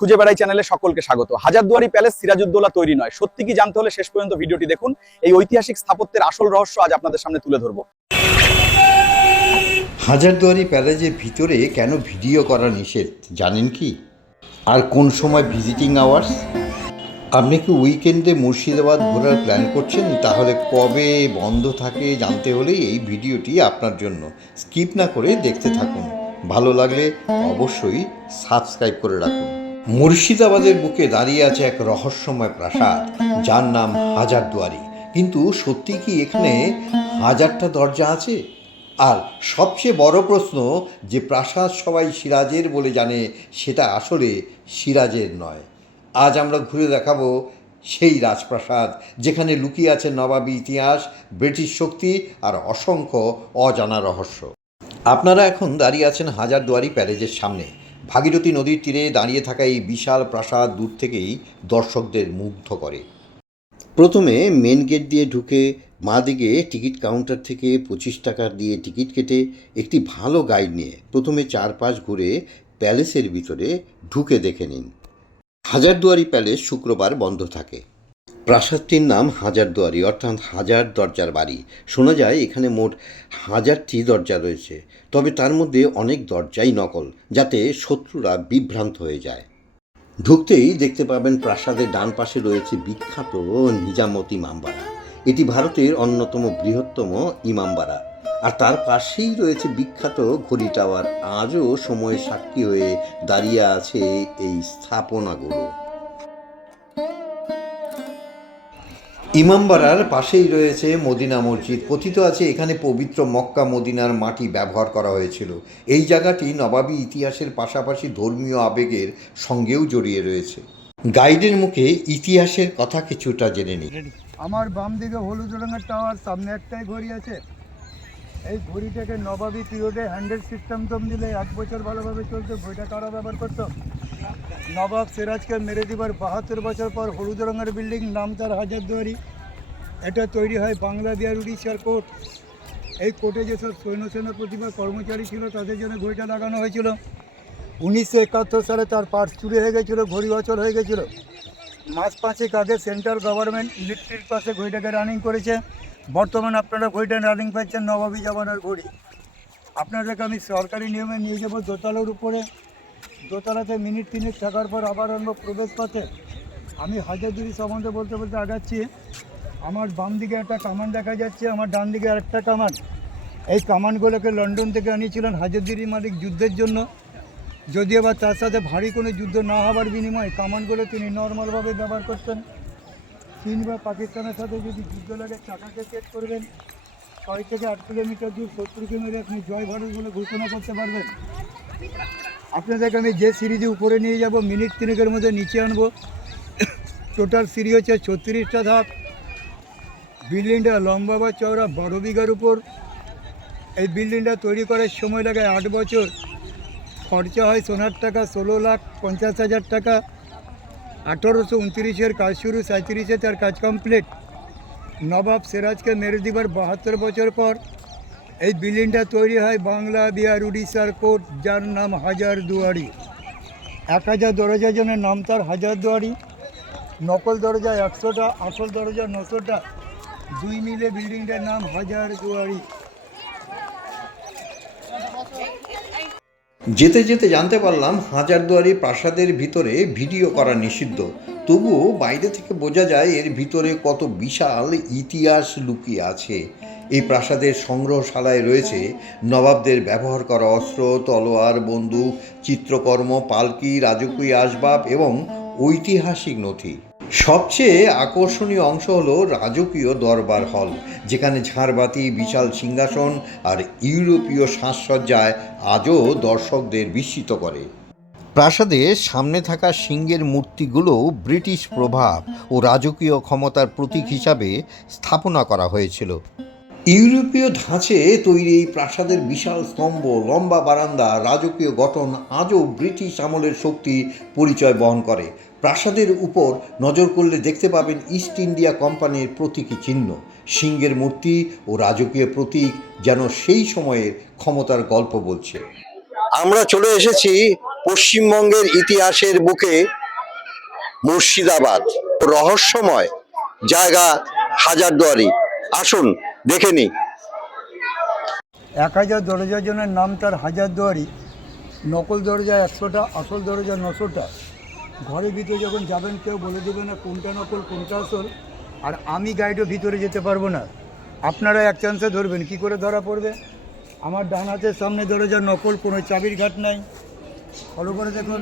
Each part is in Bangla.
খুঁজে বেড়াই চ্যানেলে সকলকে স্বাগত। হাজারদুয়ারি প্যালেস সিরাজউদ্দৌলা তৈরি নয়, সত্যি কি জানতে হলে শেষ পর্যন্ত ভিডিওটি দেখুন। এই ঐতিহাসিক স্থাপত্যের আসল রহস্য আজ আপনাদের সামনে তুলে ধরবো। হাজারদুয়ারি প্যালেসের ভিতরে কেন ভিডিও করা নিষেধ জানেন কি? আর কোন সময় ভিজিটিং আওয়ার্স? আপনি কি উইকেন্ডে মুর্শিদাবাদ ঘোরার প্ল্যান করছেন? তাহলে কবে বন্ধ থাকে জানতে হলে এই ভিডিওটি আপনার জন্য। স্কিপ না করে দেখতে থাকুন। ভালো লাগলে অবশ্যই সাবস্ক্রাইব করে রাখুন। মুর্শিদাবাদের বুকে দাঁড়িয়ে আছে এক রহস্যময় প্রাসাদ, যার নাম হাজারদুয়ারি। কিন্তু সত্যি কি এখানে হাজারটা দরজা আছে? আর সবচেয়ে বড় প্রশ্ন, যে প্রাসাদ সবাই সিরাজের বলে জানে, সেটা আসলে সিরাজের নয়। আজ আমরা ঘুরে দেখাবো সেই রাজপ্রাসাদ, যেখানে লুকিয়ে আছে নবাবী ইতিহাস, ব্রিটিশ শক্তি আর অসংখ্য অজানা রহস্য। আপনারা এখন দাঁড়িয়ে আছেন হাজারদুয়ারি প্যালেসের সামনে। ভাগীরথী নদীর তীরে দাঁড়িয়ে থাকা এই বিশাল প্রাসাদ দূর থেকেই দর্শকদের মুগ্ধ করে। প্রথমে মেন গেট দিয়ে ঢুকে বাঁ দিকে টিকিট কাউন্টার থেকে 25 টাকা দিয়ে টিকিট কেটে একটি ভালো গাইড নিয়ে প্রথমে চারপাশ ঘুরে প্যালেসের ভিতরে ঢুকে দেখে নিন। হাজারদুয়ারি প্যালেস শুক্রবার বন্ধ থাকে। প্রাসাদটির নাম হাজারদুয়ারি, অর্থাৎ হাজার দরজার বাড়ি। শোনা যায় এখানে মোট 1000টি দরজা রয়েছে, তবে তার মধ্যে অনেক দরজাই নকল, যাতে শত্রুরা বিভ্রান্ত হয়ে যায়। ঢুকতেই দেখতে পাবেন প্রাসাদের ডান পাশে রয়েছে বিখ্যাত নিজামত ইমামবাড়া। এটি ভারতের অন্যতম বৃহত্তম ইমামবাড়া। আর তার পাশেই রয়েছে বিখ্যাত ঘড়ি টাওয়ার। আজও সময়ের সাক্ষী হয়ে দাঁড়িয়ে আছে এই স্থাপনাগুলো। ইমামবাড়ার পাশেই রয়েছে মদিনা মসজিদ। কথিত আছে এখানে পবিত্র মক্কা মদিনার মাটি ব্যবহার করা হয়েছিল। এই জায়গাটি নবাবী ইতিহাসের পাশাপাশি ধর্মীয় আবেগের সঙ্গেও জড়িয়ে রয়েছে। গাইডের মুখে ইতিহাসের কথা কিছুটা জেনে নিই। আমার বাম দিকে হলুদ রঙের টাওয়ার, সামনে একটাই ঘড়ি আছে। এই ঘড়িটাকে নবাবী পিরিয়ডে হ্যান্ডেল সিস্টেম দম দিলে 1 বছর ভালোভাবে চলতো। ঘড়িটা কারা ব্যবহার করতো? নবাব সিরাজকে মেরে দিবার 72 বছর পর হলুদ রঙের বিল্ডিং, নাম তার হাজারদুয়ারি। এটা তৈরি হয় বাংলা বিহার উড়িষ্যার কোর্ট। এই কোর্টে যেসব সৈন্য সেনাপতি বা কর্মচারী ছিল তাদের জন্য ঘড়িটা লাগানো হয়েছিল। 1971 সালে তার পার্টস চুরি হয়ে গেছিলো, ঘড়ি অচল হয়ে গেছিলো। মাস 5 আগে সেন্ট্রাল গভর্নমেন্ট ইলেকট্রিক পাশে ঘড়িটাকে রানিং করেছে। বর্তমানে আপনারা ঘড়িটা রানিং পাচ্ছেন নবাবী জামানার ঘড়ি। আপনাদেরকে আমি সরকারি নিয়মে নিয়ে যাবো দোতলার উপরে। দোতলাতে মিনিট 3 থাকার পর আবার আনবো প্রবেশ পথে। আমি হাজারদুয়ারি সম্বন্ধে বলতে বলতে আগাচ্ছি। আমার বাম দিকে একটা কামান দেখা যাচ্ছে, আমার ডান দিকে আরেকটা কামান। এই কামানগুলোকে লন্ডন থেকে আনিয়েছিলেন হাজারদুয়ারি মালিক যুদ্ধের জন্য। যদিও বা তার সাথে ভারী কোনো যুদ্ধ না হওয়ার বিনিময়ে কামানগুলো তিনি নর্মালভাবে ব্যবহার করতেন। চীন বা পাকিস্তানের সাথে যদি যুদ্ধ লাগে চাকাকে চেক করবেন, 6 থেকে 8 কিলোমিটার দূর শত্রুকে মেরে আপনি জয় ভারত বলে ঘোষণা করতে পারবেন। আপনাদেরকে আমি যে সিরিজে উপরে নিয়ে যাব, মিনিট 3 মধ্যে নিচে আনবো। টোটাল সিঁড়ি হচ্ছে 36টা ধাপ। বিল্ডিংটা লম্বা বা চওড়া 12 বিঘার উপর। এই বিল্ডিংটা তৈরি করার সময় লাগে 8 বছর। খরচা হয় সোনার টাকা 16,50,000 টাকা। 1829-এর কাজ শুরু, 37-এ তার কাজ কমপ্লিট। নবাব সিরাজকে মেরে দিবার 72 বছর পর এই বিল্ডিংটা তৈরি হয় বাংলা বিহার উড়িষ্যার কোর্ট, যার নাম হাজারদুয়ারি। 1000 দরজার জন্য নাম তার হাজারদুয়ারি। নকল দরজা 100টা, আসল দরজা 900টা। 2 মিলে বিল্ডিংটার নাম হাজারদুয়ারি। যেতে যেতে জানতে পারলাম হাজারদুয়ারি প্রাসাদের ভিতরে ভিডিও করা নিষিদ্ধ। তবুও বাইরে থেকে বোঝা যায় এর ভিতরে কত বিশাল ইতিহাস লুকিয়ে আছে। এই প্রাসাদের সংগ্রহশালায় রয়েছে নবাবদের ব্যবহার করা অস্ত্র, তলোয়ার, বন্দুক, চিত্রকর্ম, পালকি, রাজকীয় আসবাব এবং ঐতিহাসিক নথি। সবচেয়ে আকর্ষণীয় অংশ হলো রাজকীয় দরবার হল, যেখানে ঝাড়বাতি, বিশাল সিংহাসন আর ইউরোপীয় সাজসজ্জায় আজও দর্শকদের বিস্মিত করে। প্রাসাদের সামনে থাকা সিংহের মূর্তিগুলো ব্রিটিশ প্রভাব ও রাজকীয় ক্ষমতার প্রতীক হিসাবে স্থাপনা করা হয়েছিল। ইউরোপীয় ধাঁচে তৈরি এই প্রাসাদের বিশাল স্তম্ভ, লম্বা বারান্দা, রাজকীয় গঠন আজও ব্রিটিশ আমলের শক্তি পরিচয় বহন করে। প্রাসাদের উপর নজর করলে দেখতে পাবেন ইস্ট ইন্ডিয়া কোম্পানির প্রতীকী চিহ্ন। সিংহের মূর্তি ও রাজকীয় প্রতীক যেন সেই সময়ের ক্ষমতার গল্প বলছে। আমরা চলে এসেছি পশ্চিমবঙ্গের ইতিহাসের বুকে মুর্শিদাবাদ, রহস্যময় জায়গা হাজারদুয়ারি। আসুন দেখে নিই। 1000 দরজার জন্য নাম তার হাজারদুয়ারি। নকল দরজা 100টা, আসল দরজা 900টা। ঘরের ভিতরে যখন যাবেন কেউ বলে দেবে না কোনটা নকল কোনটা আসল। আর আমি গাইডও ভিতরে যেতে পারবো না, আপনারা এক চান্সে ধরবেন। কি করে ধরা পড়বে? আমার ডান হাতের সামনে দরজা নকল, কোনো চাবির ঘাট নাই। ফলো করে দেখুন,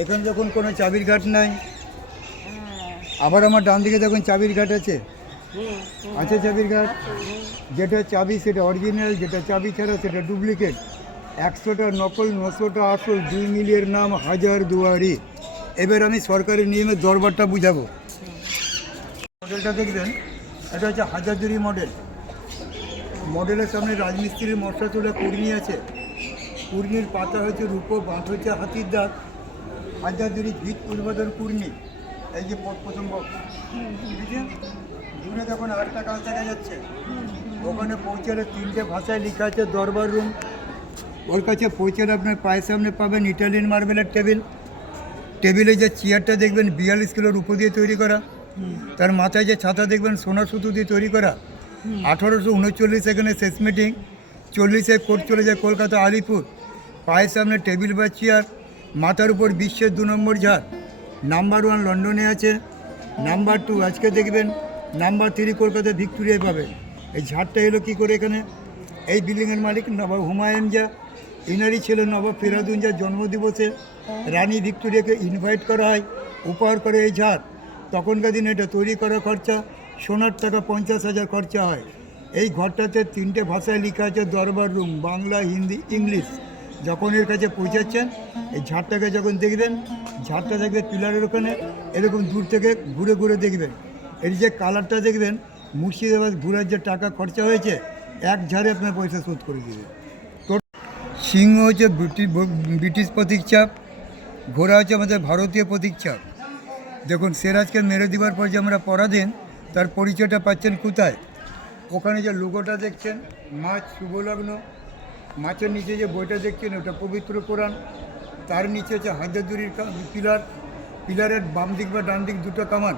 এখানে যখন কোনো চাবির ঘাট নাই। আবার আমার ডান দিকে দেখুন চাবির ঘাট আছে, আছে চাবির ঘাট। যেটা চাবি সেটা অরিজিনাল, যেটা চাবি ছাড়া সেটা ডুপ্লিকেট। 100টা নকল, 900টা আসল, 2 মিলিয়ের নাম হাজারদুয়ারি। এবার আমি সরকারি নিয়মের দরবারটা বুঝাবো। মডেলটা দেখবেন, এটা হচ্ছে হাজারদুয়ারি মডেল। মডেলের সামনে রাজমিস্ত্রির মশলা তোলা কুর্নি আছে। কুর্নির পাতা হচ্ছে রূপো, বাঁধ হচ্ছে হাতির দাঁত। হাজারদুয়ারি ভিত উদ্বোধন কুর্নি। এই যে প্রথম বক্স, বুঝেছেন? দূরে দেখুন আরেকটা কাজ দেখা যাচ্ছে। ওখানে পৌঁছালে 3টে ভাষায় লেখা আছে দরবার রুম। ওর কাছে পৌঁছালে আপনার পায়ের সামনে পাবেন ইটালিয়ান মার্বেলের টেবিল। টেবিলে যে চেয়ারটা দেখবেন 42 কিলো রূপো দিয়ে তৈরি করা। তার মাথায় যে ছাতা দেখবেন সোনার সুতো দিয়ে তৈরি করা। 1839 এখানে শেষ মিটিং। 40-এ কোর্ট চলে যায় কলকাতা আলিপুর। পায়ের সামনে টেবিল বা চেয়ার, মাথার উপর বিশ্বের 2 নম্বর ঝাড়। নাম্বার 1 লন্ডনে আছে, নাম্বার 2 আজকে দেখবেন, নাম্বার 3 কলকাতা ভিক্টোরিয়ায় পাবেন। এই ঝাড়টা এলো কী করে এখানে? এই বিল্ডিংয়ের মালিক নবাব হুমায়ুন যা, ইনারই ছিল নবাব ফেরাদুন যার জন্মদিবসে রানী ভিক্টোরিয়াকে ইনভাইট করা হয়, উপহার করে এই ঝাড়। তখনকার দিনে এটা তৈরি করা খরচা সোনার টাকা 50,000 খরচা হয়। এই ঘরটাতে 3টে ভাষায় লেখা আছে দরবার রুম, বাংলা, হিন্দি, ইংলিশ। যখন এর কাছে পৌঁছাচ্ছেন, এই ঝাড়টাকে যখন দেখবেন, ঝাড়টা দেখবে পিলারের ওখানে, এরকম দূর থেকে ঘুরে ঘুরে দেখবেন। এর যে কালারটা দেখবেন, মুর্শিদাবাদ ঘুরার যে টাকা খরচা হয়েছে, এক ঝাড়ে আপনার পয়সা শোধ করে দেবে। সিংহ হচ্ছে ব্রিটিশ প্রতীক চাপ, ঘোড়া হচ্ছে আমাদের ভারতীয় প্রতীক চাপ। দেখুন সিরাজকে মেরে দেওয়ার পর যে আমরা পরাধীন, তার পরিচয়টা পাচ্ছেন কোথায়? ওখানে যে লোগোটা দেখছেন, মাছ শুভলগ্ন। মাছের নিচে যে বইটা দেখছেন ওটা পবিত্র কোরআন। তার নিচে হচ্ছে হাজারদুয়ারির পিলার। পিলারের বাম দিক বা ডান দিক 2টো কামান।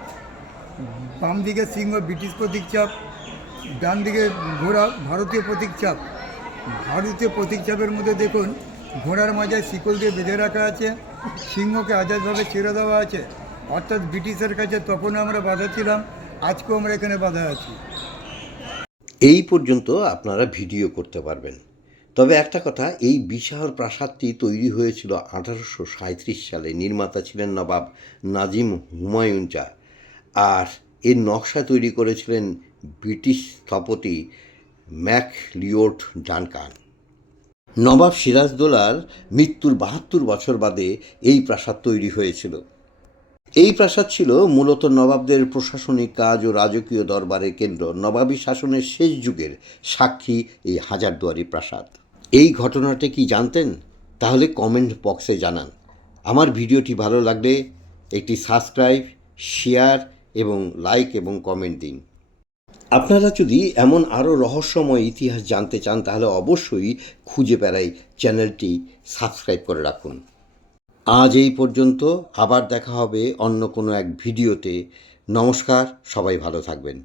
বাম দিকে সিংহ ব্রিটিশ প্রতীক চাপ, ডান দিকে ঘোড়া ভারতীয় প্রতীক চাপ। ভারতীয় প্রতীক চাপের মধ্যে দেখুন ঘোড়ার মাজায় শিকল দিয়ে বেঁধে রাখা আছে, সিংহকে আজাদভাবে ছেড়ে দেওয়া আছে। অর্থাৎ ব্রিটিশের কাছে তখন আমরা বাধা ছিলাম, আজকেও আমরা এখানে বাধা আছি। এই পর্যন্ত আপনারা ভিডিও করতে পারবেন। তবে একটা কথা, এই বিশাল প্রাসাদটি তৈরি হয়েছিল 1837 সালে। নির্মাতা ছিলেন নবাব নাজিম হুমায়ুন চা, আর এর নকশা তৈরি করেছিলেন ব্রিটিশ স্থপতি ম্যাকলিওড ডানকান। নবাব সিরাজদৌলার মৃত্যুর 72 বছর বাদে এই প্রাসাদ তৈরি হয়েছিল। এই প্রাসাদ ছিল মূলত নবাবদের প্রশাসনিক কাজ ও রাজকীয় দরবারের কেন্দ্র। নবাবী শাসনের শেষ যুগের সাক্ষী এই হাজারদুয়ারি প্রাসাদ। এই ঘটনাটি কি জানতেন? তাহলে কমেন্ট বক্সে জানান। আমার ভিডিওটি ভালো লাগলে একটি সাবস্ক্রাইব, শেয়ার এবং লাইক এবং কমেন্ট দিন। আপনারা যদি এমন আরও রহস্যময় ইতিহাস জানতে চান তাহলে অবশ্যই খুঁজে বেড়াই চ্যানেলটি সাবস্ক্রাইব করে রাখুন। আজ এই পর্যন্ত, আবার দেখা হবে অন্য কোনো এক ভিডিওতে। নমস্কার, সবাই ভালো থাকবেন।